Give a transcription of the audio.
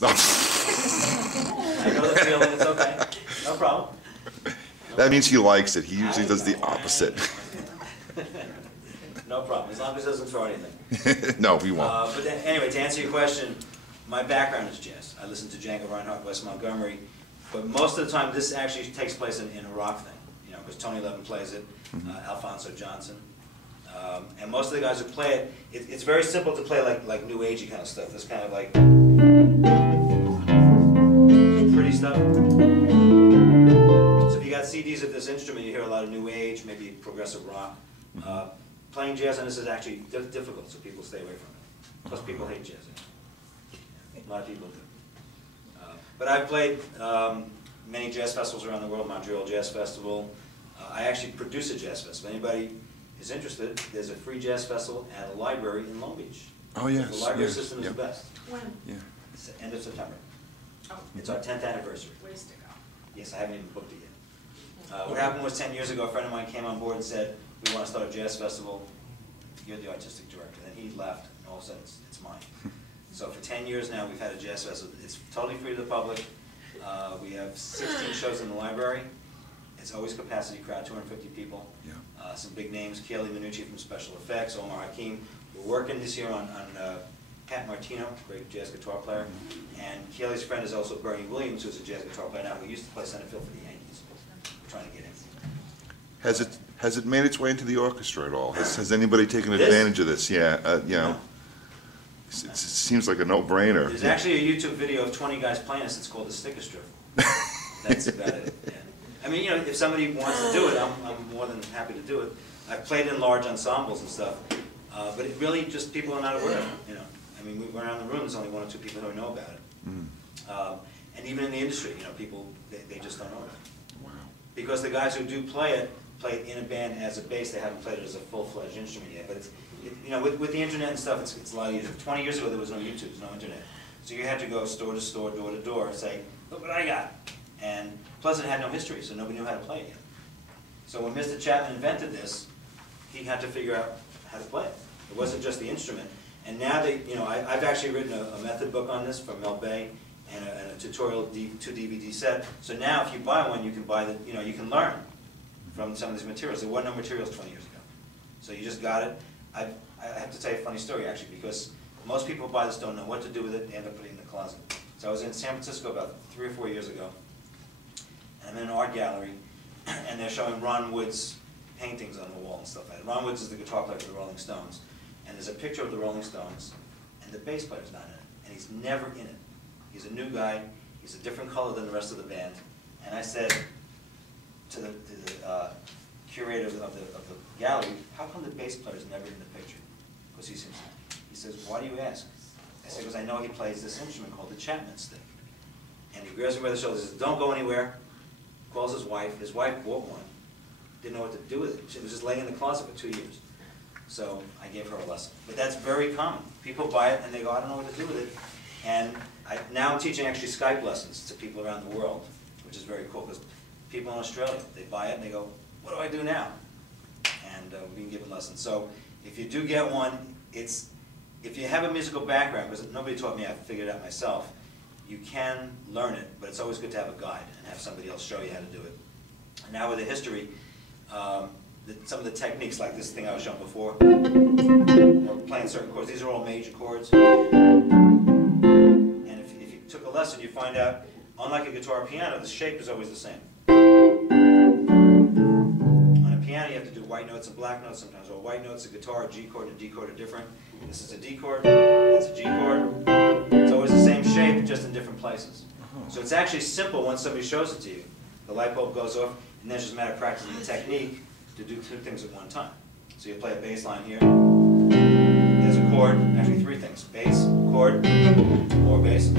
No. I know the feeling, it's okay. No problem. That means he likes it. He usually does the opposite. No problem, as long as it doesn't throw anything. No, we won't. But then, anyway, to answer your question, my background is jazz. I listen to Django Reinhardt, Wes Montgomery, but most of the time this actually takes place in a rock thing, you know, because Tony Levin plays it, Alphonso Johnson, and most of the guys who play it, it's very simple to play like new agey kind of stuff. This kind of like pretty stuff. So if you got CDs of this instrument, you hear a lot of new age, maybe progressive rock. Playing jazz on this is actually difficult, so people stay away from it. Plus, people hate jazz. A lot of people do. But I've played many jazz festivals around the world, Montreal Jazz Festival. I actually produce a jazz festival. Anybody is interested, there's a free jazz festival at a library in Long Beach. Oh, yes. The library system is the best. When? Yeah. It's the end of September. Oh. It's our 10th anniversary. Ways to go. Yes, I haven't even booked it yet. What happened was 10 years ago, a friend of mine came on board and said, we want to start a jazz festival. You're the artistic director. Then he left, and all of a sudden it's mine. So for 10 years now, we've had a jazz festival. It's totally free to the public. We have 16 shows in the library. It's always capacity crowd, 250 people. Yeah. Some big names, Kelly Minucci from Special Effects, Omar Hakim. We're working this year on Pat Martino, great jazz guitar player. And Kelly's friend is also Bernie Williams, who's a jazz guitar player now, who used to play center field for the Yankees. We're trying to get in. Has it made its way into the orchestra at all? Has anybody taken advantage of this? Yeah, you know, it seems like a no-brainer. There's actually a YouTube video of 20 guys playing this. It's called the Stickerstrip. That's about it. Yeah. I mean, you know, if somebody wants to do it, I'm more than happy to do it. I've played in large ensembles and stuff, but it really just people are not aware of it. You know, I mean, we went around the room. There's only one or two people who know about it, and even in the industry, you know, people they just don't know about it. Wow. Because the guys who do play it in a band as a bass. They haven't played it as a full-fledged instrument yet. But it's, you know, with the internet and stuff, it's a lot easier. 20 years ago, there was no YouTube, there's no internet. So you had to go store to store, door to door, and say, look what I got. And plus it had no history, so nobody knew how to play it yet. So when Mr. Chapman invented this, he had to figure out how to play it. It wasn't just the instrument. And now they, you know, I've actually written a method book on this from Mel Bay and a tutorial 2-DVD set. So now if you buy one, you can buy the, you know, you can learn from some of these materials. There were no materials 20 years ago. So you just got it. I have to tell you a funny story actually, because most people who buy this don't know what to do with it, they end up putting it in the closet. So I was in San Francisco about 3 or 4 years ago, and I'm in an art gallery, and they're showing Ron Wood's paintings on the wall and stuff like that. Ron Wood's is the guitar player for the Rolling Stones, and there's a picture of the Rolling Stones, and the bass player's not in it, and he's never in it. He's a new guy, he's a different color than the rest of the band, and I said to the curator of the gallery, how come the bass player's never in the picture? Because he says, why do you ask? I said, because I know he plays this instrument called the Chapman Stick. And he grabs me by the shoulder and says, don't go anywhere. Calls his wife bought one. Didn't know what to do with it. She was just laying in the closet for 2 years. So I gave her a lesson. But that's very common. People buy it and they go, I don't know what to do with it. And now I'm teaching actually Skype lessons to people around the world, which is very cool, because people in Australia, they buy it and they go, what do I do now? And we can give them lessons. So if you do get one, if you have a musical background, because nobody taught me, I figured it out myself, you can learn it, but it's always good to have a guide and have somebody else show you how to do it. And now with the history, some of the techniques, like this thing I was showing before, or playing certain chords, these are all major chords. And if you took a lesson, you find out, unlike a guitar or piano, the shape is always the same. On a piano, you have to do white notes and black notes sometimes, or white notes, a guitar, a G chord, and a D chord are different. This is a D chord, that's a G chord. It's always the same shape, just in different places. So it's actually simple once somebody shows it to you. The light bulb goes off, and then it's just a matter of practicing the technique to do 2 things at one time. So you play a bass line here. There's a chord, actually 3 things. Bass, chord, more bass.